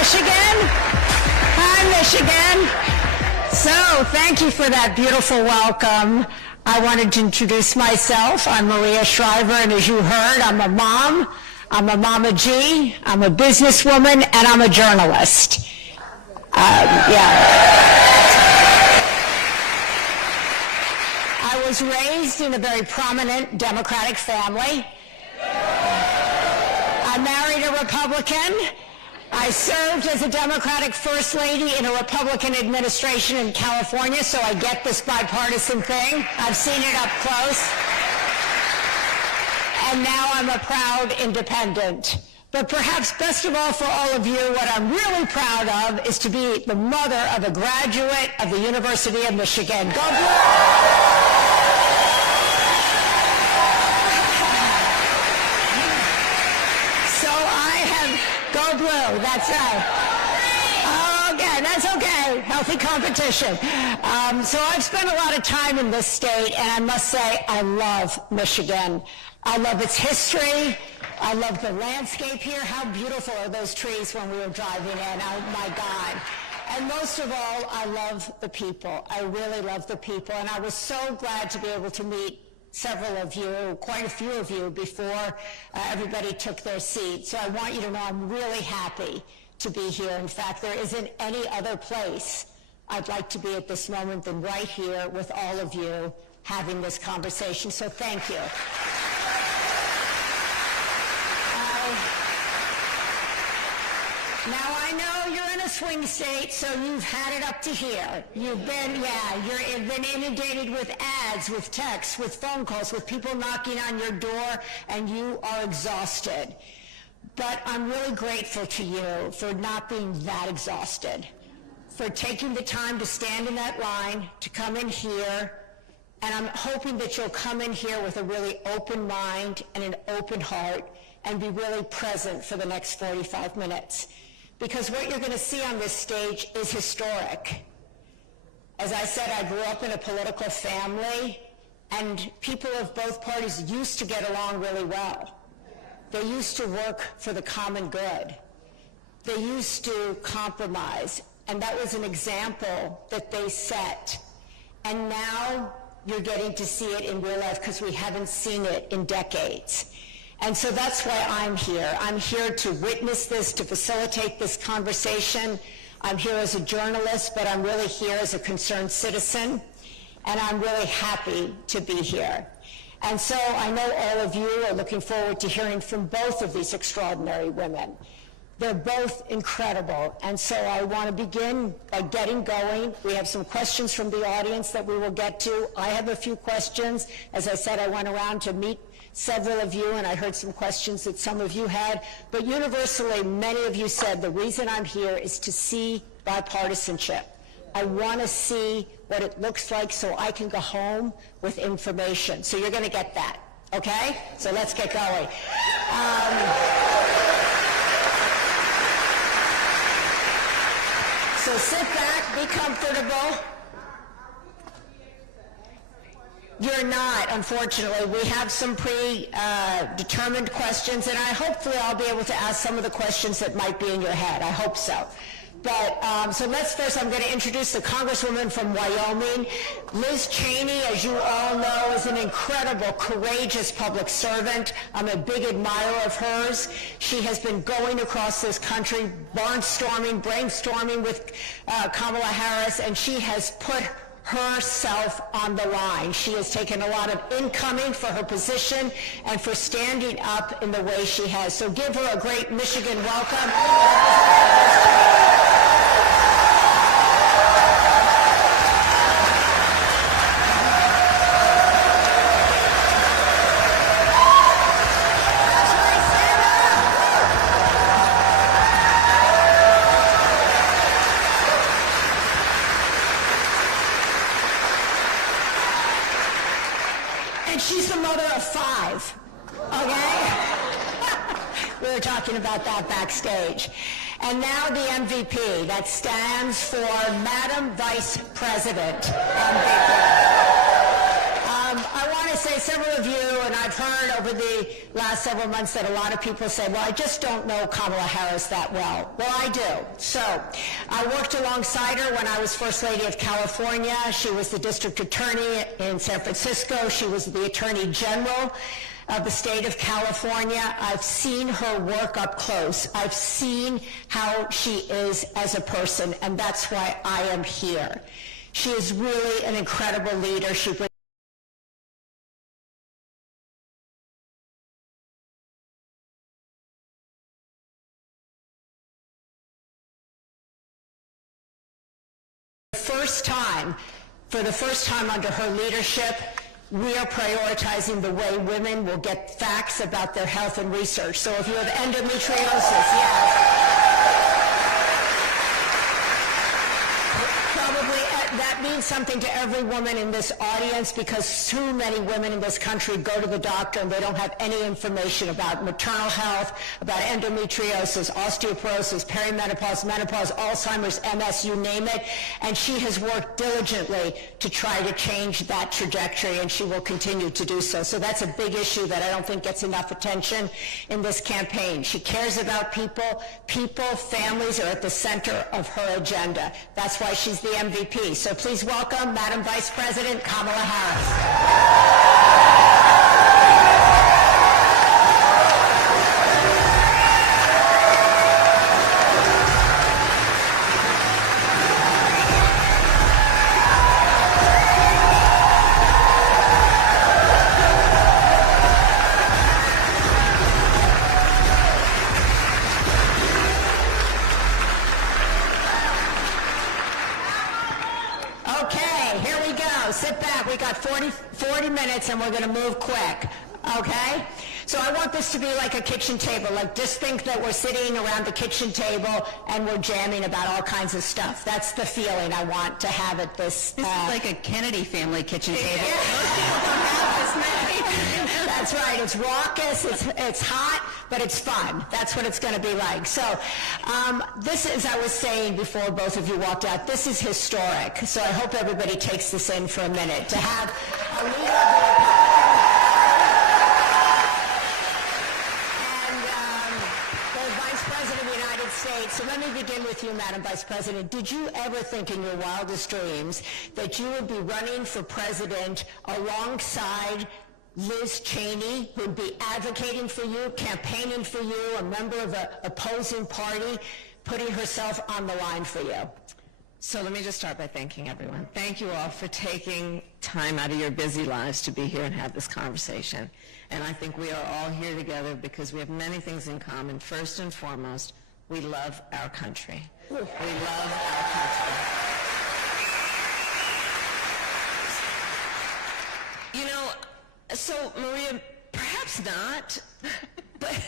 Michigan. Hi, Michigan. So, thank you for that beautiful welcome. I wanted to introduce myself. I'm Maria Shriver, and as you heard, I'm a mom. I'm a Mama G. I'm a businesswoman, and I'm a journalist. I was raised in a very prominent Democratic family. I married a Republican. I served as a Democratic First Lady in a Republican administration in California, so I get this bipartisan thing. I've seen it up close. And now I'm a proud independent. But perhaps best of all for all of you, what I'm really proud of is to be the mother of a graduate of the University of Michigan. Go Blue! Go Blue, that's right. Okay, that's okay. Healthy competition. So I've spent a lot of time in this state, and I must say I love Michigan. I love its history. I love the landscape here. How beautiful are those trees when we were driving in? Oh, my God. And most of all, I love the people. I really love the people, and I was so glad to be able to meet several of you, quite a few of you, before everybody took their seat. So I want you to know I'm really happy to be here. In fact, there isn't any other place I'd like to be at this moment than right here with all of you having this conversation. So thank you. Now, I know you're in a swing state, so you've had it up to here. You've been inundated with ads, with texts, with phone calls, with people knocking on your door, and you are exhausted. But I'm really grateful to you for not being that exhausted, for taking the time to stand in that line, to come in here, and I'm hoping that you'll come in here with a really open mind and an open heart and be really present for the next 45 minutes. Because what you're going to see on this stage is historic. As I said, I grew up in a political family, and people of both parties used to get along really well. They used to work for the common good. They used to compromise, and that was an example that they set. And now you're getting to see it in real life because we haven't seen it in decades. And so that's why I'm here. I'm here to witness this, to facilitate this conversation. I'm here as a journalist, but I'm really here as a concerned citizen, and I'm really happy to be here. And so I know all of you are looking forward to hearing from both of these extraordinary women. They're both incredible, and so I want to begin by getting going. We have some questions from the audience that we will get to. I have a few questions. As I said, I went around to meet several of you, and I heard some questions that some of you had, but universally, many of you said the reason I'm here is to see bipartisanship. I want to see what it looks like so I can go home with information. So you're going to get that, okay? So let's get going. So sit back, be comfortable. You're not, unfortunately. We have some predetermined questions, and hopefully I'll be able to ask some of the questions that might be in your head. I hope so. But so I'm going to introduce the Congresswoman from Wyoming. Liz Cheney, as you all know, is an incredible, courageous public servant. I'm a big admirer of hers. She has been going across this country, brainstorming with Kamala Harris, and she has put herself on the line. She has taken a lot of incoming for her position and for standing up in the way she has. So give her a great Michigan welcome. Talking about that backstage. And now the MVP, that stands for Madam Vice President. MVP. I want to say say several of you, and I've heard over the last several months that a lot of people say, well, I just don't know Kamala Harris that well. Well, I do. So I worked alongside her when I was First Lady of California. She was the district attorney in San Francisco. She was the Attorney General of the state of California. I've seen her work up close. I've seen how she is as a person, and that's why I am here. She is really an incredible leader. She for the first time under her leadership, we are prioritizing the way women will get facts about their health and research. So if you have endometriosis, probably that means something to every woman in this audience, because too many women in this country go to the doctor and they don't have any information about maternal health, about endometriosis, osteoporosis, perimenopause, menopause, Alzheimer's, MS, you name it. And she has worked diligently to try to change that trajectory, and she will continue to do so. So that's a big issue that I don't think gets enough attention in this campaign. She cares about people. People, families are at the center of her agenda. That's why she's the MVP. So please welcome Madam Vice President Kamala Harris. Sit back. We got 40 minutes and we're going to move quick. Okay? So I want this to be like a kitchen table. Like, just think that we're sitting around the kitchen table and we're jamming about all kinds of stuff. That's the feeling I want to have at this. This is like a Kennedy family kitchen table. Most people don't have this many. That's right. It's raucous. It's hot, but it's fun. That's what it's going to be like. So this, as I was saying before both of you walked out, this is historic. So I hope everybody takes this in for a minute. To have a leader of the Republican States. So let me begin with you, Madam Vice President. Did you ever think in your wildest dreams that you would be running for president alongside Liz Cheney, who would be advocating for you, campaigning for you, a member of an opposing party, putting herself on the line for you? So let me just start by thanking everyone. Thank you all for taking time out of your busy lives to be here and have this conversation. And I think we are all here together because we have many things in common. First and foremost, we love our country. We love our country. You know, so Maria, perhaps not, but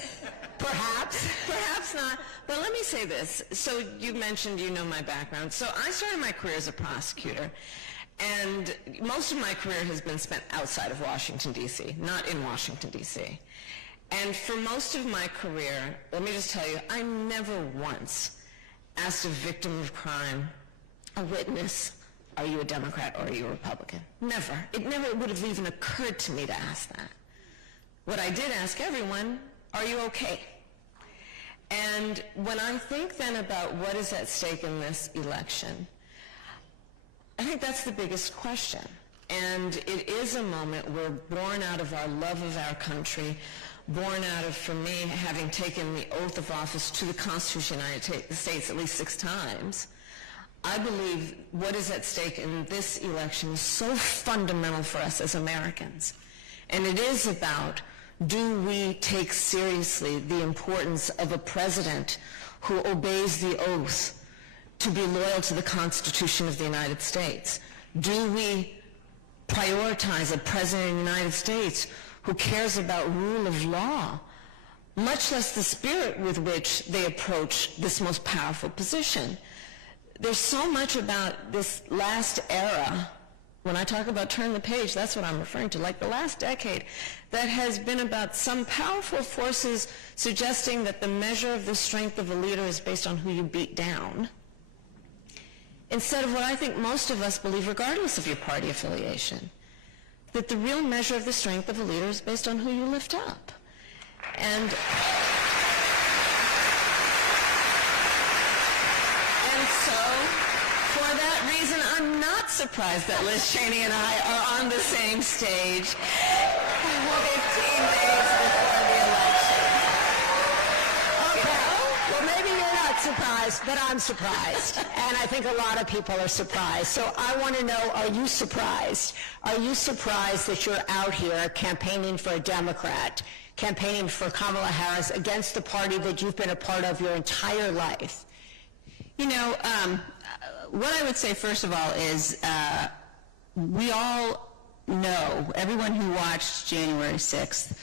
perhaps not. But let me say this. So you mentioned, you know, my background. So I started my career as a prosecutor, and most of my career has been spent outside of Washington, D.C., not in Washington, D.C. And for most of my career, let me just tell you, I never once asked a victim of crime, a witness, are you a Democrat or are you a Republican? Never. It never would have even occurred to me to ask that. What I did ask everyone, are you okay? And when I think then about what is at stake in this election, I think that's the biggest question. And it is a moment where, born out of our love of our country, born out of, for me, having taken the oath of office to the Constitution of the United States at least 6 times, I believe what is at stake in this election is so fundamental for us as Americans. And it is about, do we take seriously the importance of a president who obeys the oath to be loyal to the Constitution of the United States? Do we prioritize a president of the United States who cares about rule of law, much less the spirit with which they approach this most powerful position? There's so much about this last era. When I talk about turn the page, that's what I'm referring to, like the last decade, that has been about some powerful forces suggesting that the measure of the strength of a leader is based on who you beat down, instead of what I think most of us believe, regardless of your party affiliation, that the real measure of the strength of a leader is based on who you lift up. And so, for that reason, I'm not surprised that Liz Cheney and I are on the same stage 15 days before the election. Okay. Well, maybe you're not surprised, but I'm surprised. And I think a lot of people are surprised. So I want to know, are you surprised? Are you surprised that you're out here campaigning for a Democrat, campaigning for Kamala Harris against the party that you've been a part of your entire life? You know, what I would say first of all is we all know, everyone who watched January 6th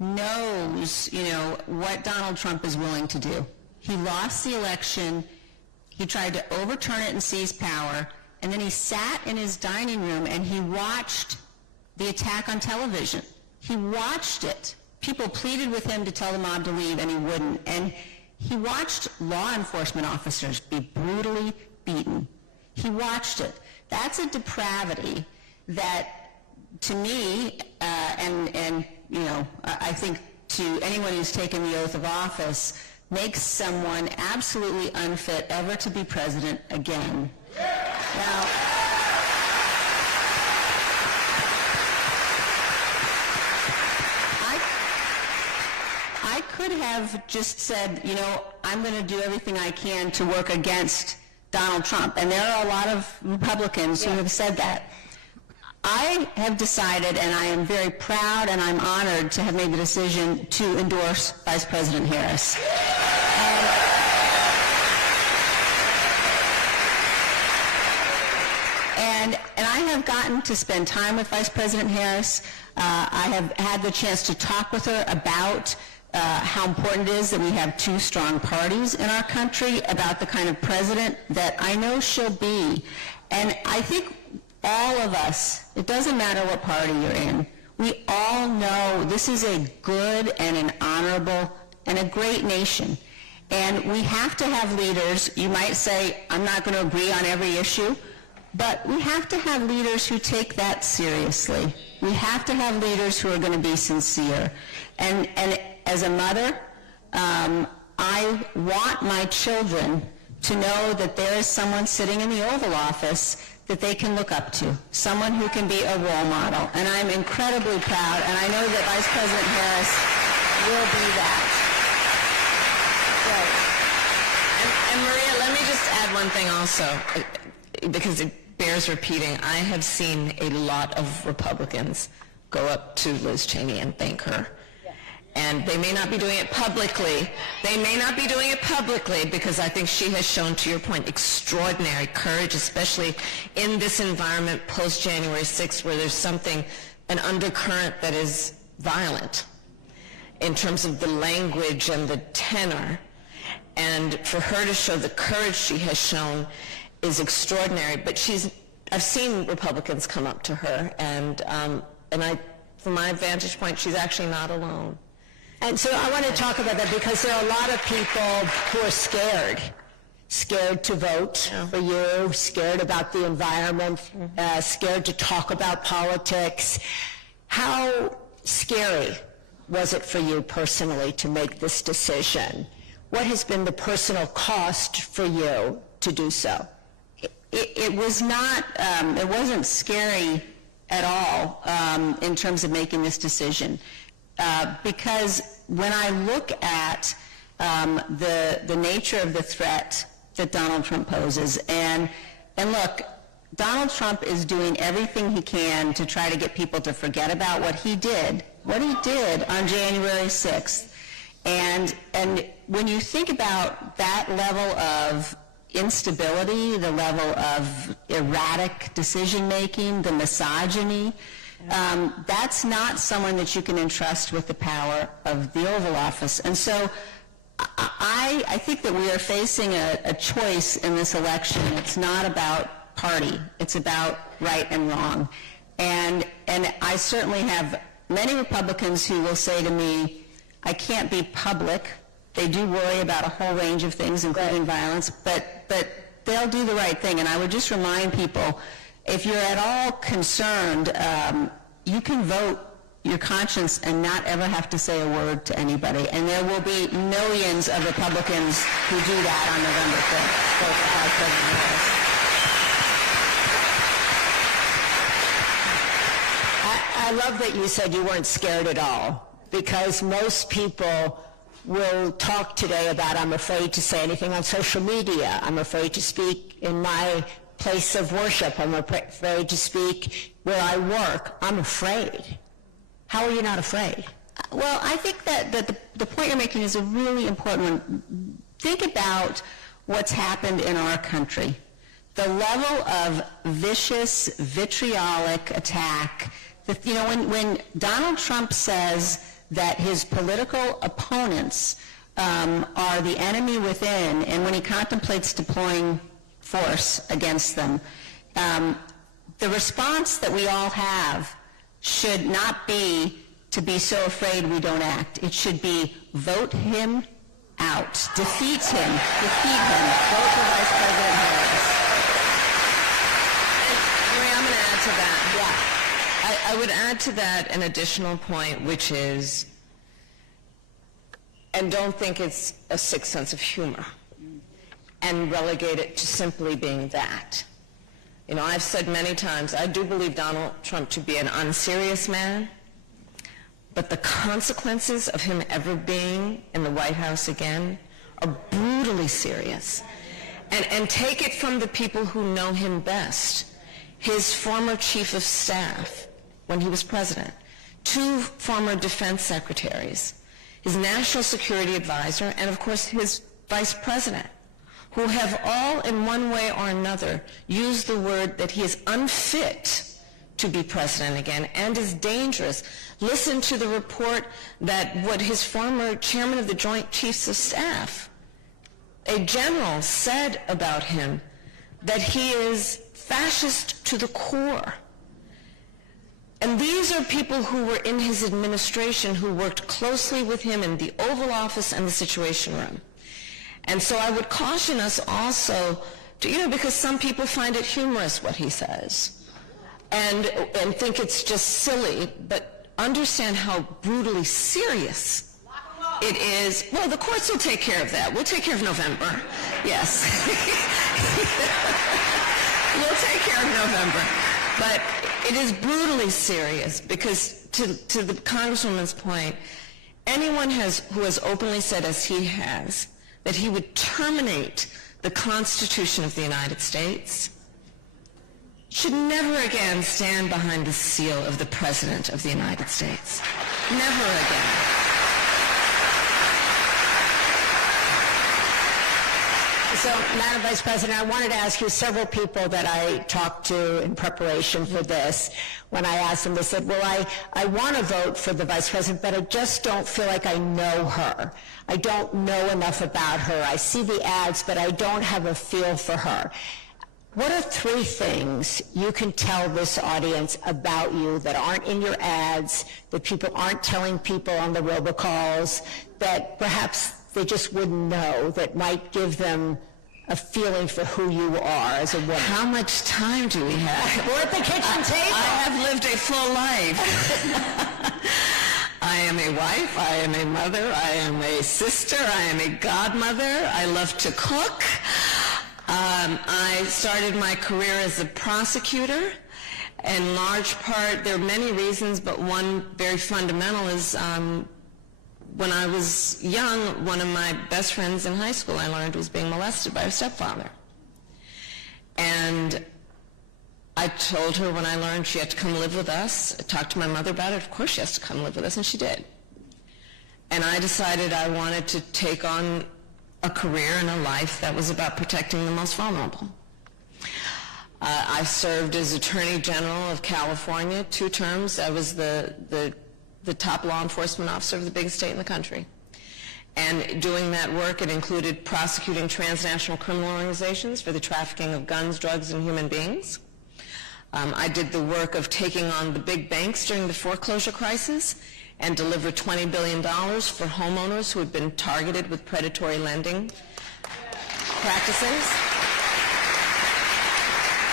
knows, you know, what Donald Trump is willing to do. He lost the election, he tried to overturn it and seize power, and then he sat in his dining room and he watched the attack on television. He watched it. People pleaded with him to tell the mob to leave and he wouldn't. And he watched law enforcement officers be brutally beaten. He watched it. That's a depravity that, to me, and you know, I think to anyone who's taken the oath of office, makes someone absolutely unfit ever to be president again. Now, I could have just said, you know, I'm going to do everything I can to work against Donald Trump, and there are a lot of Republicans who have said that. I have decided, and I am very proud and I'm honored to have made the decision to endorse Vice President Harris. And I have gotten to spend time with Vice President Harris. I have had the chance to talk with her about how important it is that we have two strong parties in our country, about the kind of president that I know she'll be. And I think all of us, it doesn't matter what party you're in, we all know this is a good and an honorable and a great nation. And we have to have leaders. You might say, I'm not going to agree on every issue, but we have to have leaders who take that seriously. We have to have leaders who are going to be sincere. And as a mother, I want my children to know that there is someone sitting in the Oval Office that they can look up to, someone who can be a role model. And I'm incredibly proud, and I know that Vice President Harris will be that. Right. And Maria, let me just add one thing also, because it bears repeating. I have seen a lot of Republicans go up to Liz Cheney and thank her. And they may not be doing it publicly. They may not be doing it publicly because I think she has shown, to your point, extraordinary courage, especially in this environment post-January 6th where there's something, an undercurrent that is violent in terms of the language and the tenor. And for her to show the courage she has shown is extraordinary. But I've seen Republicans come up to her, and from my vantage point, she's actually not alone. And so I want to talk about that because there are a lot of people who are scared to vote for you, scared about the environment, scared to talk about politics. How scary was it for you personally to make this decision? What has been the personal cost for you to do so? It was not, it wasn't scary at all in terms of making this decision. Because when I look at the nature of the threat that Donald Trump poses, and look, Donald Trump is doing everything he can to try to get people to forget about what he did on January 6th. And when you think about that level of instability, the level of erratic decision-making, the misogyny, that's not someone that you can entrust with the power of the Oval Office. And so I think that we are facing a choice in this election. It's not about party. It's about right and wrong. And I certainly have many Republicans who will say to me, I can't be public. They do worry about a whole range of things, including violence, but they'll do the right thing. And I would just remind people, if you're at all concerned you can vote your conscience and not ever have to say a word to anybody. And there will be millions of Republicans who do that on November 5th. Vote for Vice President Harris. I love that you said you weren't scared at all, because most people will talk today about, I'm afraid to say anything on social media, I'm afraid to speak in my place of worship, I'm afraid to speak where I work, I'm afraid. How are you not afraid? Well, I think that the point you're making is a really important one. Think about what's happened in our country. The level of vicious, vitriolic attack. You know, when Donald Trump says that his political opponents are the enemy within, and when he contemplates deploying force against them, the response that we all have should not be to be so afraid we don't act. It should be vote him out, defeat him, vote for Vice President Harris. And Maria, I'm going to add to that. Yeah. I would add to that an additional point, which is, and don't think it's a sick sense of humor, and relegate it to simply being that. You know, I've said many times, I do believe Donald Trump to be an unserious man, but the consequences of him ever being in the White House again are brutally serious. And take it from the people who know him best. His former chief of staff, when he was president, 2 former defense secretaries, his national security advisor, and of course his vice president, who have all in one way or another used the word that he is unfit to be president again and is dangerous. Listen to the report that what his former chairman of the Joint Chiefs of Staff, a general, said about him, that he is fascist to the core. And these are people who were in his administration, who worked closely with him in the Oval Office and the Situation Room. And so I would caution us also, to, because some people find it humorous what he says and think it's just silly, but understand how brutally serious it is. Well, the courts will take care of that. We'll take care of November. Yes. We'll take care of November. But it is brutally serious because, to the Congresswoman's point, anyone who has openly said, as he has, that he would terminate the Constitution of the United States should never again stand behind the seal of the President of the United States. Never again. So, Madam Vice President, I wanted to ask you, several people that I talked to in preparation for this, when I asked them, they said, well, I want to vote for the Vice President, but I just don't feel like I know her. I don't know enough about her. I see the ads, but I don't have a feel for her. What are 3 things you can tell this audience about you that aren't in your ads, that people aren't telling people on the robocalls, that perhaps they just wouldn't know, that might give them a feeling for who you are as a woman? How much time do we have? We're at the kitchen table. I have lived a full life. I am a wife, I am a mother, I am a sister, I am a godmother, I love to cook. I started my career as a prosecutor. In large part, there are many reasons, but one very fundamental is when I was young, one of my best friends in high school, I learned, was being molested by her stepfather. And I told her when I learned she had to come live with us. I talked to my mother about it. Of course she has to come live with us, and she did. And I decided I wanted to take on a career and a life that was about protecting the most vulnerable. I served as Attorney General of California 2 terms. I was the top law enforcement officer of the biggest state in the country. And doing that work, it included prosecuting transnational criminal organizations for the trafficking of guns, drugs, and human beings. I did the work of taking on the big banks during the foreclosure crisis and delivered $20 billion for homeowners who had been targeted with predatory lending practices.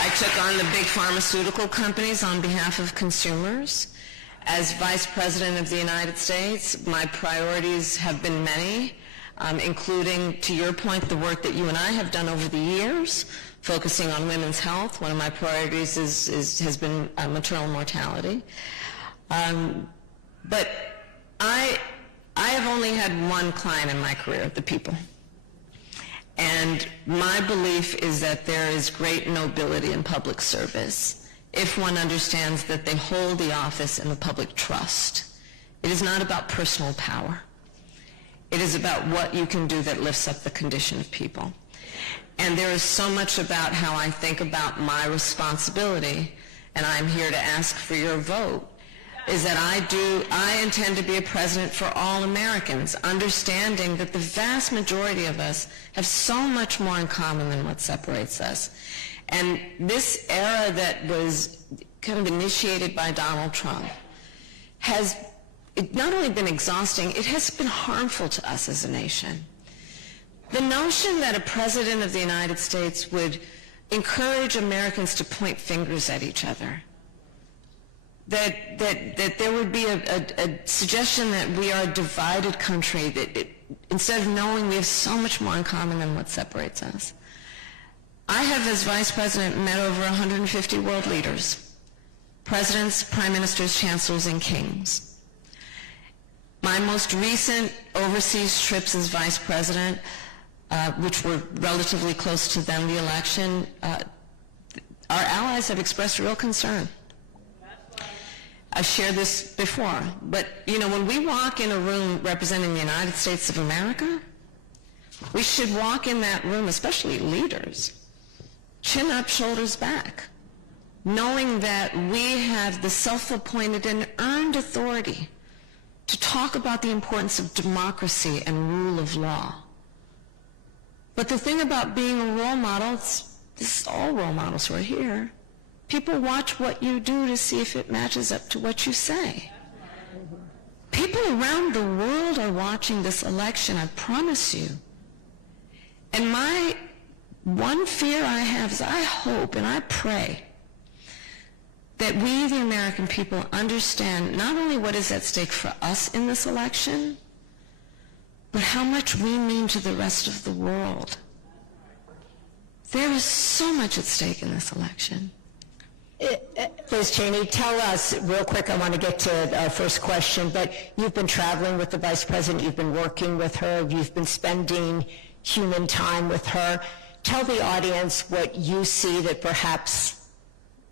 I took on the big pharmaceutical companies on behalf of consumers. As Vice President of the United States, my priorities have been many, including, to your point, the work that you and I have done over the years, focusing on women's health. One of my priorities has been maternal mortality. But I have only had one client in my career, the people. And my belief is that there is great nobility in public service if one understands that they hold the office in the public trust. It is not about personal power. It is about what you can do that lifts up the condition of people. And there is so much about how I think about my responsibility, and I'm here to ask for your vote, is that I intend to be a president for all Americans, understanding that the vast majority of us have so much more in common than what separates us. And this era that was kind of initiated by Donald Trump has not only been exhausting, it has been harmful to us as a nation. The notion that a president of the United States would encourage Americans to point fingers at each other, that there would be a suggestion that we are a divided country, that instead of knowing we have so much more in common than what separates us. I have, as Vice President, met over 150 world leaders, presidents, prime ministers, chancellors, and kings. My most recent overseas trips as Vice President, which were relatively close to then the election, our allies have expressed real concern. I've shared this before, but when we walk in a room representing the United States of America, we should walk in that room, especially leaders, chin up, shoulders back, knowing that we have the self-appointed and earned authority to talk about the importance of democracy and rule of law. But the thing about being a role model, this is all role models who are here. People watch what you do to see if it matches up to what you say. People around the world are watching this election, I promise you. And my one fear I have is I hope and I pray that we, the American people, understand not only what is at stake for us in this election, but how much we mean to the rest of the world. There is so much at stake in this election. Liz Cheney, tell us real quick, I want to get to our first question, but you've been traveling with the Vice President, you've been working with her, you've been spending human time with her. Tell the audience what you see that perhaps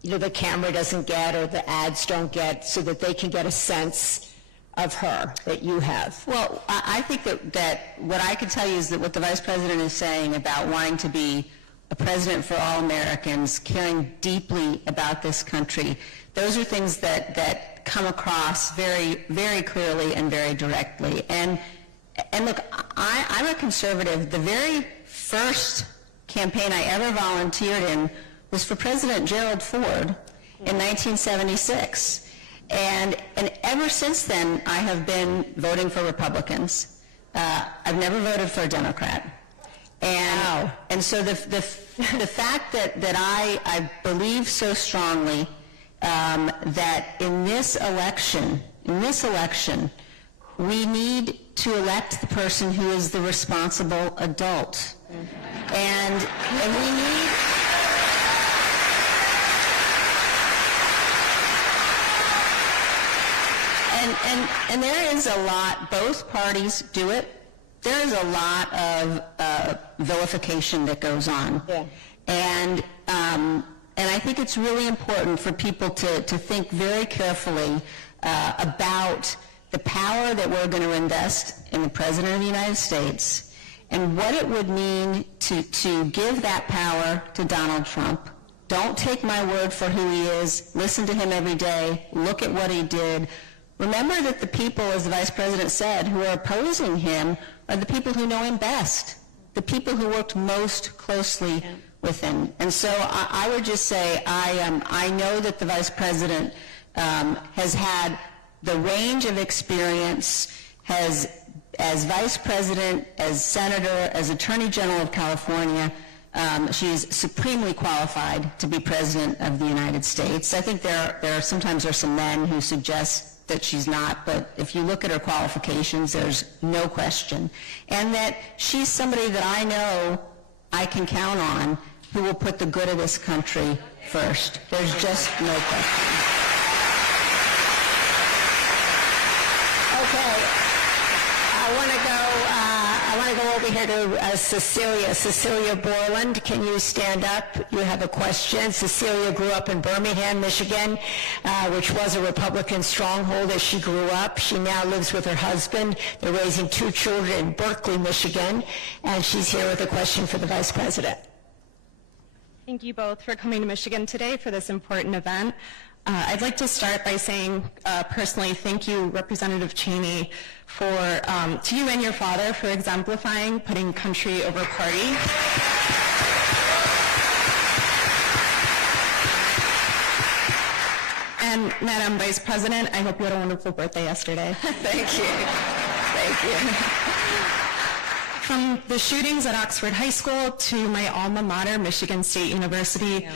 the camera doesn't get or the ads don't get, so that they can get a sense of her that you have. Well, I think that what I can tell you is that what the Vice President is saying about wanting to be a president for all Americans, caring deeply about this country, those are things that come across very, very clearly and very directly. And look, I'm a conservative. The very first campaign I ever volunteered in was for President Gerald Ford in 1976. And ever since then, I have been voting for Republicans. I've never voted for a Democrat. And, wow. And so the fact that I believe so strongly that in this election, we need to elect the person who is the responsible adult. And we need... And there is a lot, both parties do it. There is a lot of vilification that goes on. Yeah. And I think it's really important for people to think very carefully about the power that we're going to invest in the President of the United States and what it would mean to give that power to Donald Trump. Don't take my word for who he is. Listen to him every day. Look at what he did. Remember that the people, as the Vice President said, who are opposing him are the people who know him best, the people who worked most closely with him. And so I would just say I know that the Vice President has had the range of experience, as Vice President, as Senator, as Attorney General of California, She's supremely qualified to be President of the United States. I think sometimes there are some men who suggest that she's not, but if you look at her qualifications, there's no question. And that she's somebody that I know I can count on who will put the good of this country first. There's just no question. Okay, I want to go over here to Cecilia Borland. Can you stand up? You have a question. Cecilia grew up in Birmingham, Michigan, which was a Republican stronghold as she grew up. She now lives with her husband. They're raising 2 children in Berkeley, Michigan, and she's here with a question for the Vice President. Thank you both for coming to Michigan today for this important event. I'd like to start by saying personally thank you, Representative Cheney, to you and your father for exemplifying putting country over party. And Madam Vice President, I hope you had a wonderful birthday yesterday. Thank you. Thank you. From the shootings at Oxford High School to my alma mater, Michigan State University,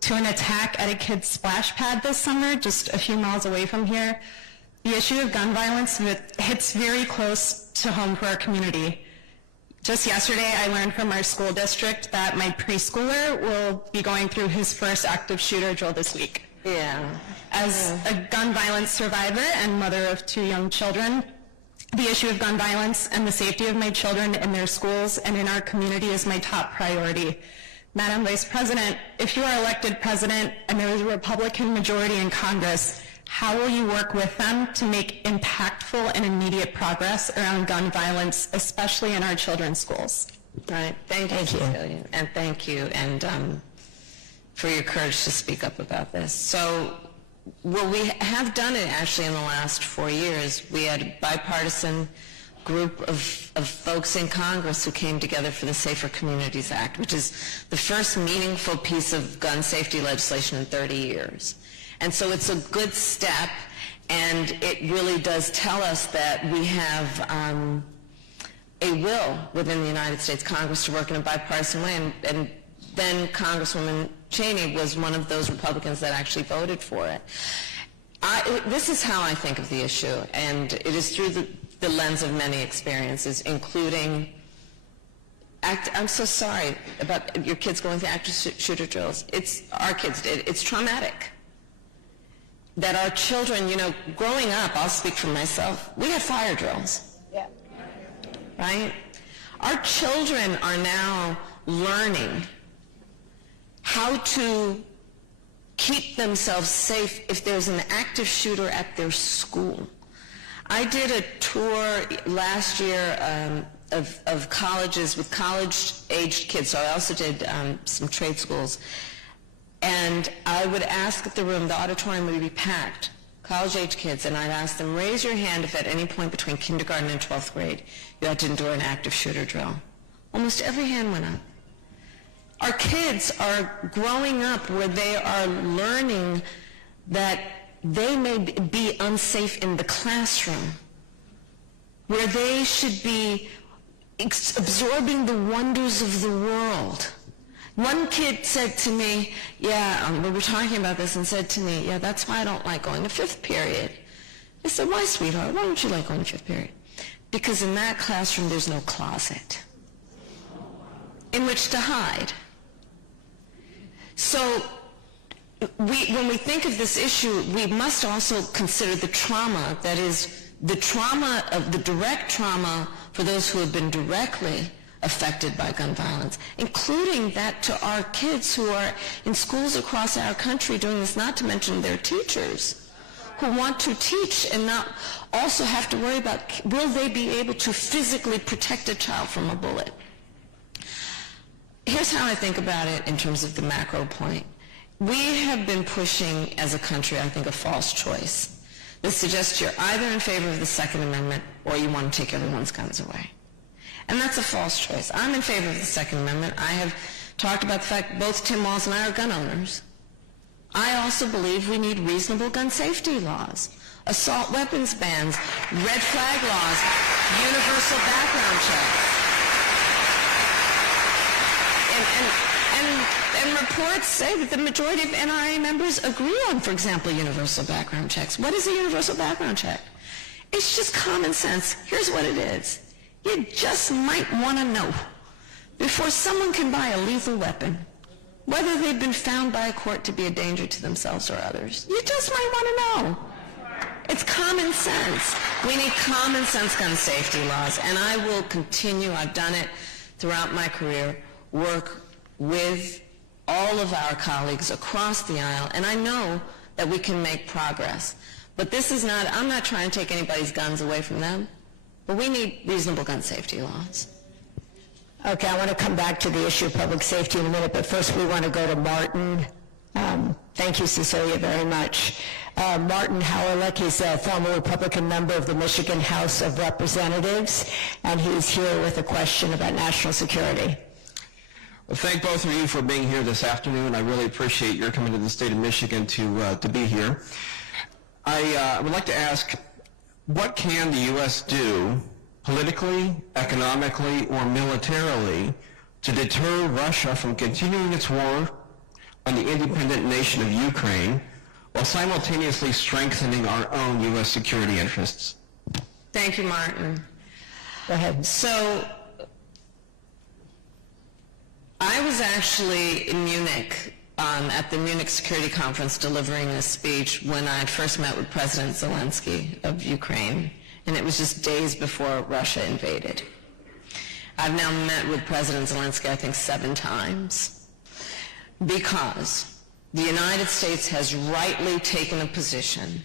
to an attack at a kid's splash pad this summer, just a few miles away from here, the issue of gun violence hits very close to home for our community. Just yesterday, I learned from our school district that my preschooler will be going through his first active shooter drill this week. Yeah. As a gun violence survivor and mother of 2 young children, the issue of gun violence and the safety of my children in their schools and in our community is my top priority. Madam Vice President, if you are elected president and there is a Republican majority in Congress, how will you work with them to make impactful and immediate progress around gun violence, especially in our children's schools? Right. Thank you, Cecilia. And thank you, and for your courage to speak up about this. So, well, we have done it actually in the last 4 years. We had a bipartisan group of folks in Congress who came together for the Safer Communities Act, which is the first meaningful piece of gun safety legislation in 30 years. And so it's a good step, and it really does tell us that we have a will within the United States Congress to work in a bipartisan way, and then Congresswoman Cheney was one of those Republicans that actually voted for it. This is how I think of the issue, and it is through the lens of many experiences, including, I'm so sorry about your kids going through active shooter drills. Our kids did. It's traumatic. That our children, growing up, I'll speak for myself, we had fire drills. Yeah. Right? Our children are now learning how to keep themselves safe if there's an active shooter at their school. I did a tour last year of colleges with college-aged kids, so I also did some trade schools. And I would ask the auditorium would be packed, college-age kids, and I'd ask them, raise your hand if at any point between kindergarten and 12th grade you had to endure an active shooter drill. Almost every hand went up. Our kids are growing up where they are learning that they may be unsafe in the classroom, where they should be absorbing the wonders of the world. One kid said to me, we were talking about this, and said to me, that's why I don't like going to 5th period. I said, why, sweetheart? Why don't you like going to 5th period? Because in that classroom there's no closet in which to hide. So when we think of this issue, we must also consider the trauma, that is, the direct trauma for those who have been directly affected by gun violence, including that to our kids who are in schools across our country doing this, not to mention their teachers who want to teach and not also have to worry about, will they be able to physically protect a child from a bullet? Here's how I think about it in terms of the macro point. We have been pushing as a country, I think, a false choice. This suggests you're either in favor of the Second Amendment or you want to take everyone's guns away. And that's a false choice. I'm in favor of the Second Amendment. I have talked about the fact both Tim Walz and I are gun owners. I also believe we need reasonable gun safety laws, assault weapons bans, red flag laws, universal background checks. In And reports say that the majority of NRA members agree on, for example, universal background checks. What is a universal background check? It's just common sense. Here's what it is. You just might want to know, before someone can buy a lethal weapon, whether they've been found by a court to be a danger to themselves or others. You just might want to know. It's common sense. We need common sense gun safety laws, and I will continue, I've done it throughout my career, work with all of our colleagues across the aisle, and I know that we can make progress. But this is not, I'm not trying to take anybody's guns away from them, but we need reasonable gun safety laws. Okay, I want to come back to the issue of public safety in a minute, but first we want to go to Martin. Thank you, Cecilia, very much. Martin Howlerlich is a former Republican member of the Michigan House of Representatives, and he's here with a question about national security. Well, thank both of you for being here this afternoon. I really appreciate your coming to the state of Michigan to be here. I would like to ask, what can the U.S. do politically, economically, or militarily to deter Russia from continuing its war on the independent nation of Ukraine while simultaneously strengthening our own U.S. security interests? Thank you, Martin. Go ahead. So, I was actually in Munich at the Munich Security Conference delivering a speech when I first met with President Zelensky of Ukraine, and it was just days before Russia invaded. I've now met with President Zelensky, I think, 7 times, because the United States has rightly taken a position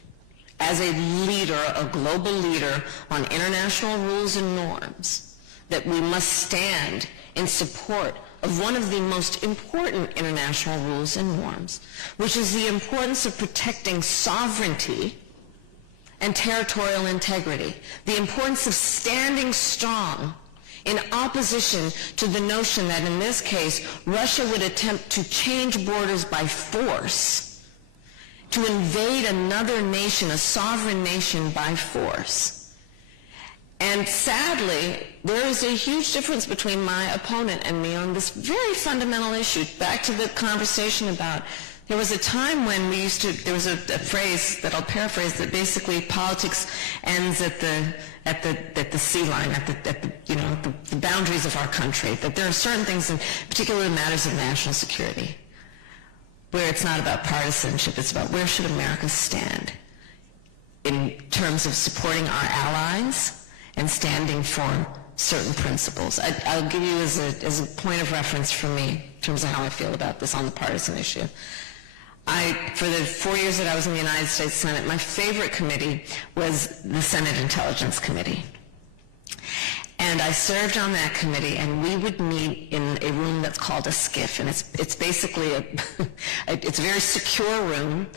as a leader, a global leader on international rules and norms, that we must stand in support of one of the most important international rules and norms, which is the importance of protecting sovereignty and territorial integrity, the importance of standing strong in opposition to the notion that in this case, Russia would attempt to change borders by force, to invade another nation, a sovereign nation, by force. And sadly, there is a huge difference between my opponent and me on this very fundamental issue. Back to the conversation about, there was a time when we used to, there was a phrase that I'll paraphrase, that basically politics ends at the sea line, at the boundaries of our country, that there are certain things, in particular matters of national security, where it's not about partisanship, it's about where should America stand in terms of supporting our allies and standing for certain principles. I'll give you as a point of reference for me in terms of how I feel about this on the partisan issue. For the 4 years that I was in the United States Senate, my favorite committee was the Senate Intelligence Committee. And I served on that committee, and we would meet in a room that's called a SCIF, and it's basically it's a very secure room.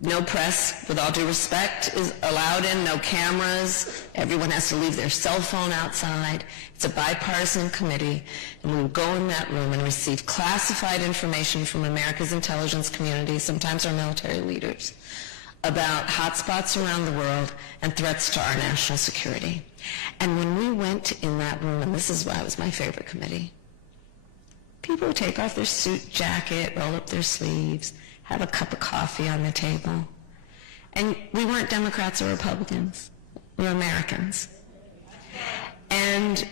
No press, with all due respect, is allowed in, no cameras. Everyone has to leave their cell phone outside. It's a bipartisan committee, and we would go in that room and receive classified information from America's intelligence community, sometimes our military leaders, about hotspots around the world and threats to our national security. And when we went in that room, and this is why it was my favorite committee, people would take off their suit jacket, roll up their sleeves, have a cup of coffee on the table. And we weren't Democrats or Republicans. We were Americans. And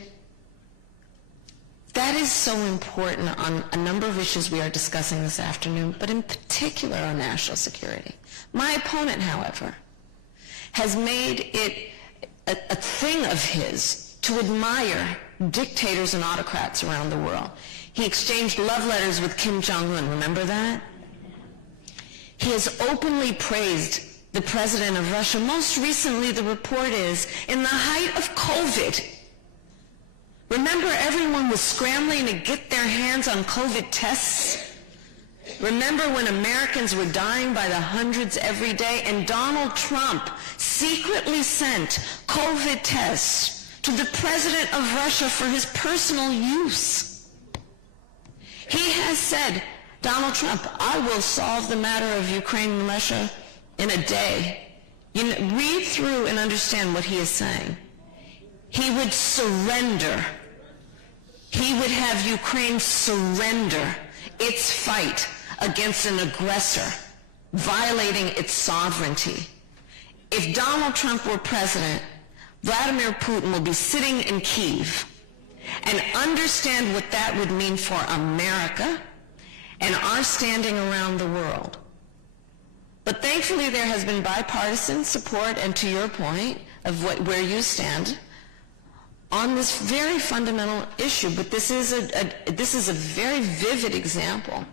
that is so important on a number of issues we are discussing this afternoon, but in particular on national security. My opponent, however, has made it a thing of his to admire dictators and autocrats around the world. He exchanged love letters with Kim Jong-un, remember that? He has openly praised the president of Russia. Most recently, the report is, in the height of COVID. Remember, everyone was scrambling to get their hands on COVID tests? Remember when Americans were dying by the hundreds every day, and Donald Trump secretly sent COVID tests to the president of Russia for his personal use? He has said, Donald Trump, I will solve the matter of Ukraine and Russia in a day. Read through and understand what he is saying. He would surrender. He would have Ukraine surrender its fight against an aggressor, violating its sovereignty. If Donald Trump were president, Vladimir Putin would be sitting in Kyiv and understand what that would mean for America and our standing around the world. But thankfully there has been bipartisan support, and to your point of where you stand, on this very fundamental issue. But this is a very vivid example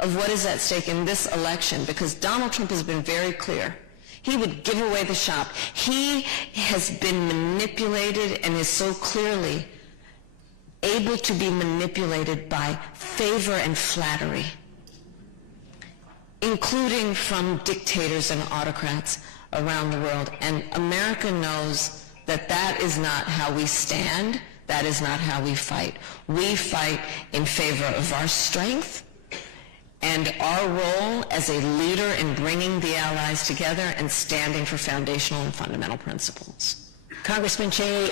of what is at stake in this election, because Donald Trump has been very clear. He would give away the shop. He has been manipulated and is so clearly able to be manipulated by favor and flattery, including from dictators and autocrats around the world. And America knows that that is not how we stand. That is not how we fight. We fight in favor of our strength and our role as a leader in bringing the allies together and standing for foundational and fundamental principles. Congressman Cheney.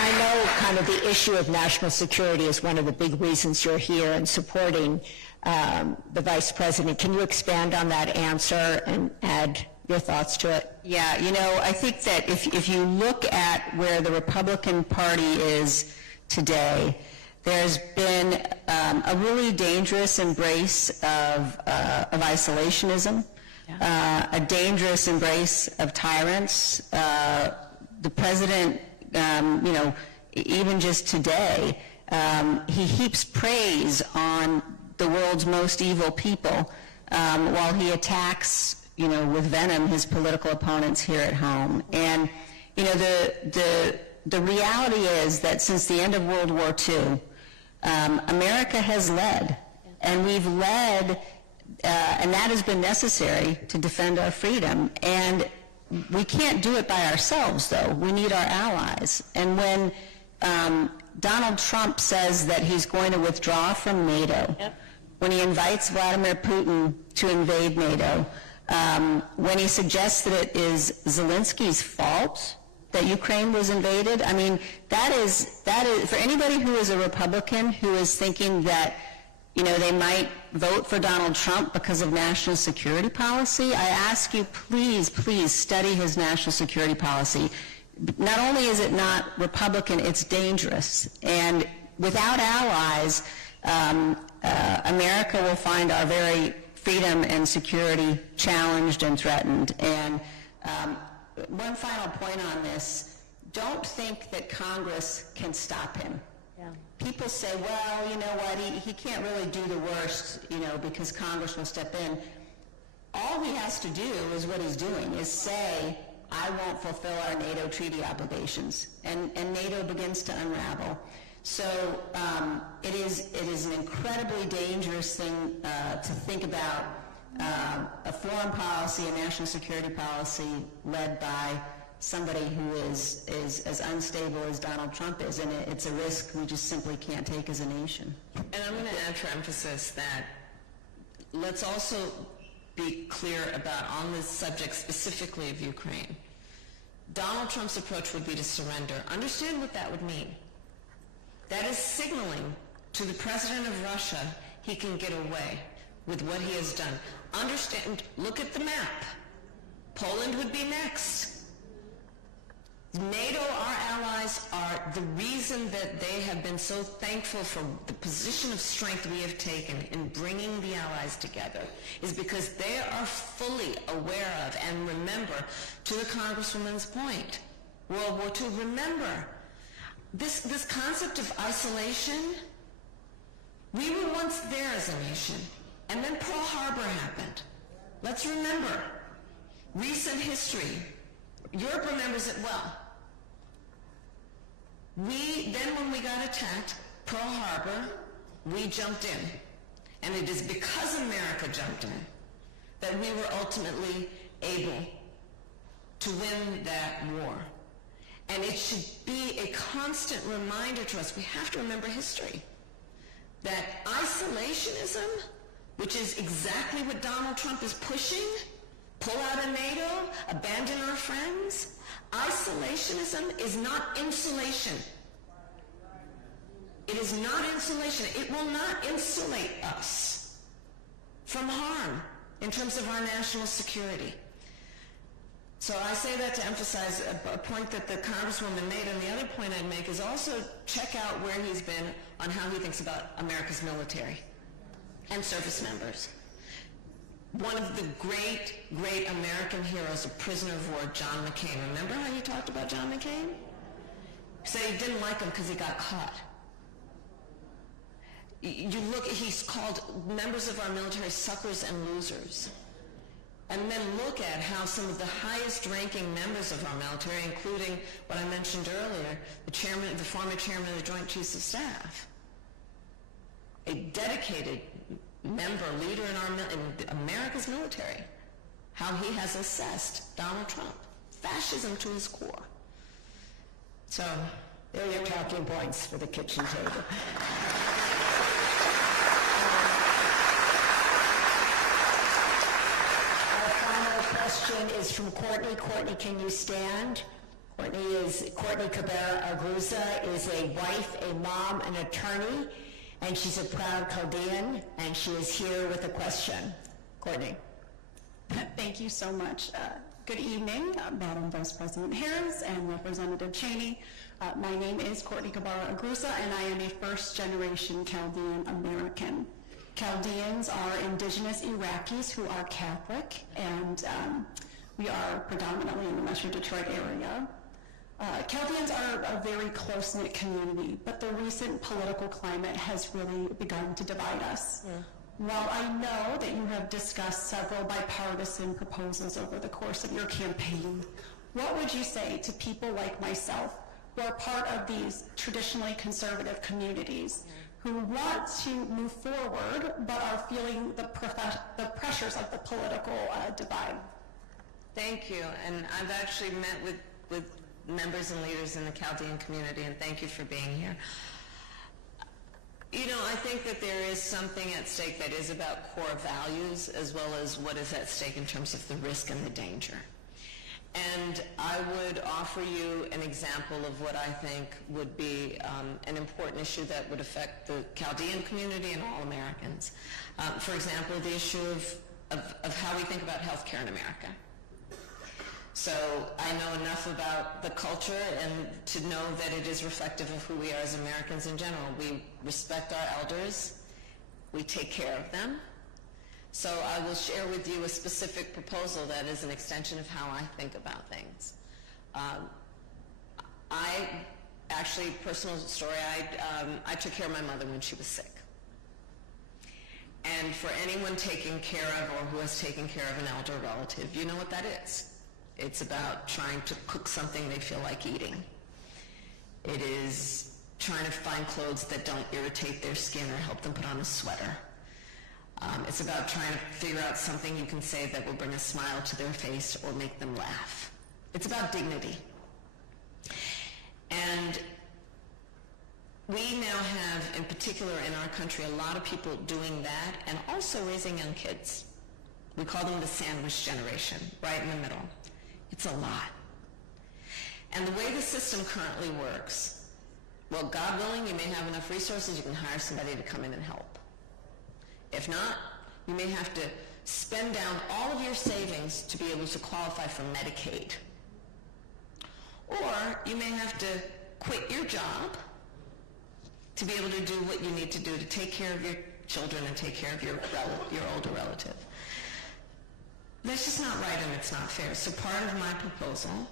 I know kind of the issue of national security is one of the big reasons you're here and supporting the Vice President. Can you expand on that answer and add your thoughts to it? Yeah, you know, I think that if you look at where the Republican Party is today, there's been a really dangerous embrace of isolationism, a dangerous embrace of tyrants. The president, you know, even just today, he heaps praise on the world's most evil people while he attacks, you know, with venom his political opponents here at home. And, you know, the reality is that since the end of World War II, America has led, and we've led, and that has been necessary to defend our freedom. And we can't do it by ourselves, though. We need our allies. And when Donald Trump says that he's going to withdraw from NATO, when he invites Vladimir Putin to invade NATO, when he suggests that it is Zelensky's fault that Ukraine was invaded, I mean, that is for anybody who is a Republican who is thinking that, you know, they might vote for Donald Trump because of national security policy. I ask you, please, please study his national security policy. Not only is it not Republican, it's dangerous. And without allies, America will find our very freedom and security challenged and threatened. And one final point on this, don't think that Congress can stop him. People say, well, you know what, he can't really do the worst, you know, because Congress will step in. All he has to do is what he's doing, is say, I won't fulfill our NATO treaty obligations, and NATO begins to unravel. So it is an incredibly dangerous thing to think about a foreign policy, a national security policy led by somebody who is as unstable as Donald Trump is, and it's a risk we just simply can't take as a nation. And I'm going to add for emphasis that let's also be clear about, on this subject specifically of Ukraine, Donald Trump's approach would be to surrender. Understand what that would mean. That is signaling to the president of Russia he can get away with what he has done. Understand, look at the map. Poland would be next. NATO, our allies, are the reason that they have been so thankful for the position of strength we have taken in bringing the allies together, is because they are fully aware of, and remember, to the Congresswoman's point, World War II, remember, this concept of isolation, we were once there as a nation, and then Pearl Harbor happened. Let's remember, recent history, Europe remembers it well. Then when we got attacked, Pearl Harbor, we jumped in. And it is because America jumped in that we were ultimately able to win that war. And it should be a constant reminder to us, we have to remember history, that isolationism, which is exactly what Donald Trump is pushing, pull out of NATO, abandon friends, isolationism is not insulation. It is not insulation. It will not insulate us from harm in terms of our national security. So I say that to emphasize a point that the Congresswoman made, and the other point I'd make is also check out where he's been on how he thinks about America's military and service members. One of the great, great American heroes, a prisoner of war, John McCain. Remember how you talked about John McCain? You said he didn't like him because he got caught. You look, he's called members of our military suckers and losers. And then look at how some of the highest-ranking members of our military, including what I mentioned earlier, the former chairman of the Joint Chiefs of Staff, a dedicated member, leader in America's military, how he has assessed Donald Trump. Fascism to his core. So, There are your talking points for the kitchen table. Our final question is from Courtney. Courtney, can you stand? Courtney Cabrera-Aguza is a wife, a mom, an attorney, and she's a proud Chaldean, and she is here with a question. Courtney. Thank you so much. Good evening, Madam Vice President Harris and Representative Cheney. My name is Courtney Cabrera-Aguza, and I am a first-generation Chaldean American. Chaldeans are indigenous Iraqis who are Catholic, and we are predominantly in the Metro Detroit area. Chaldeans are a very close-knit community, but the recent political climate has really begun to divide us. While I know that you have discussed several bipartisan proposals over the course of your campaign, what would you say to people like myself who are part of these traditionally conservative communities who want to move forward but are feeling the pressures of the political divide? thank you. And I've actually met with members and leaders in the Chaldean community, and thank you for being here. You know, I think that there is something at stake that is about core values as well as what is at stake in terms of the risk and the danger. And I would offer you an example of what I think would be an important issue that would affect the Chaldean community and all Americans. For example, the issue of how we think about healthcare in America. So I know enough about the culture and to know that it is reflective of who we are as Americans in general. We respect our elders. We take care of them. So I will share with you a specific proposal that is an extension of how I think about things. Personal story, I took care of my mother when she was sick. And for anyone taking care of or who has taken care of an elder relative, you know what that is. It's about trying to cook something they feel like eating. It is trying to find clothes that don't irritate their skin or help them put on a sweater. It's about trying to figure out something you can say that will bring a smile to their face or make them laugh. It's about dignity. And we now have, in particular in our country, a lot of people doing that and also raising young kids. We call them the sandwich generation, right in the middle. It's a lot. And the way the system currently works, well, God willing, you may have enough resources, you can hire somebody to come in and help. If not, you may have to spend down all of your savings to be able to qualify for Medicaid. Or you may have to quit your job to be able to do what you need to do to take care of your children and take care of your older relative. That's just not right and it's not fair. So part of my proposal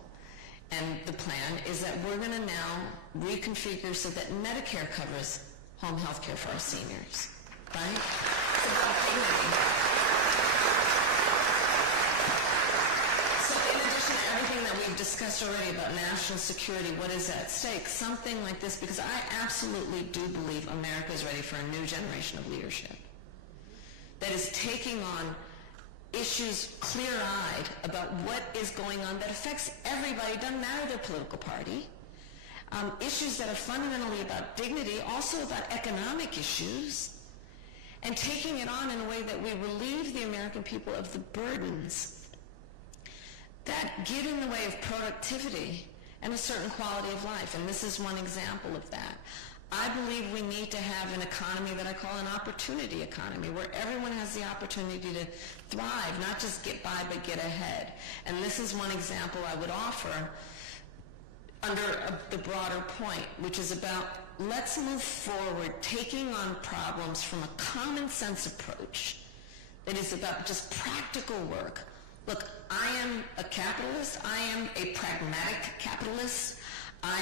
and the plan is that we're going to now reconfigure so that Medicare covers home health care for our seniors. Right? It's about dignity. So in addition to everything that we've discussed already about national security, what is at stake? Something like this, because I absolutely do believe America is ready for a new generation of leadership that is taking on issues clear-eyed about what is going on that affects everybody, doesn't matter their political party. Issues that are fundamentally about dignity, also about economic issues, and taking it on in a way that we relieve the American people of the burdens that get in the way of productivity and a certain quality of life, and this is one example of that. I believe we need to have an economy that I call an opportunity economy, where everyone has the opportunity to thrive, not just get by, but get ahead. And this is one example I would offer under the broader point, which is about let's move forward, taking on problems from a common sense approach that is about just practical work. Look, I am a capitalist. I am a pragmatic capitalist. I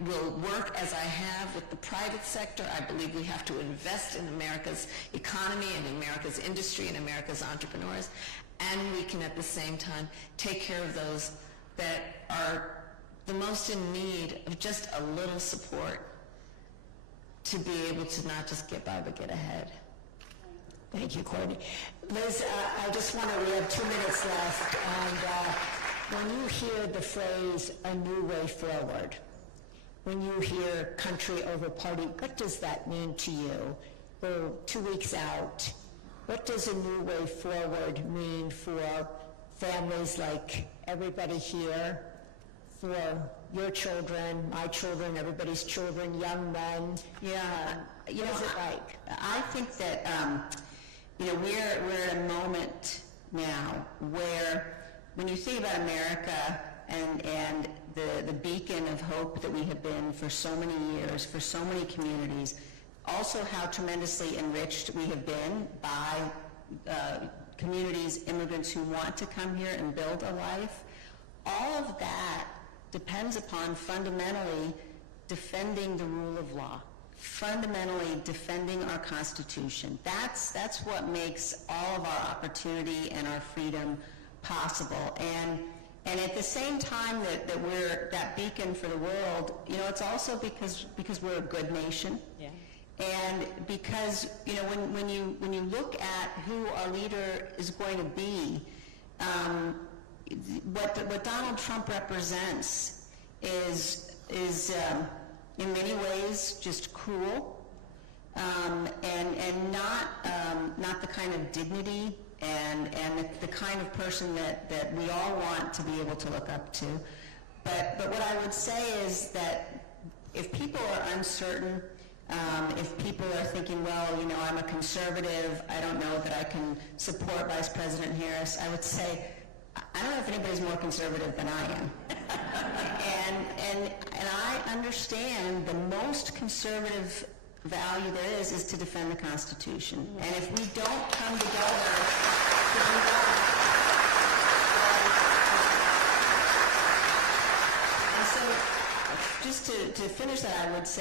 will work as I have with the private sector. I believe we have to invest in America's economy and America's industry and America's entrepreneurs, and we can at the same time take care of those that are the most in need of just a little support to be able to not just get by, but get ahead. Thank you, Courtney. Liz, I just want to, we have 2 minutes left, and when you hear the phrase, a new way forward, when you hear country over party, what does that mean to you? We're 2 weeks out. What does a new way forward mean for families like everybody here, for your children, my children, everybody's children, young men? Yeah, What is it like? I think that we're at a moment now where, when you think about America and the beacon of hope that we have been for so many years, for so many communities, also how tremendously enriched we have been by communities, immigrants who want to come here and build a life, all of that depends upon fundamentally defending the rule of law, fundamentally defending our Constitution. That's what makes all of our opportunity and our freedom possible. And at the same time that we're that beacon for the world, it's also because we're a good nation. Yeah. And because, when you look at who our leader is going to be, what Donald Trump represents is in many ways just cruel, and not the kind of dignity and the kind of person that we all want to be able to look up to. But what I would say is that if people are uncertain, if people are thinking, well, I'm a conservative, I don't know that I can support Vice President Harris, I would say, I don't know if anybody's more conservative than I am. and I understand the most conservative value there is to defend the Constitution. And if we don't come together to do that, and so just to finish that, I would say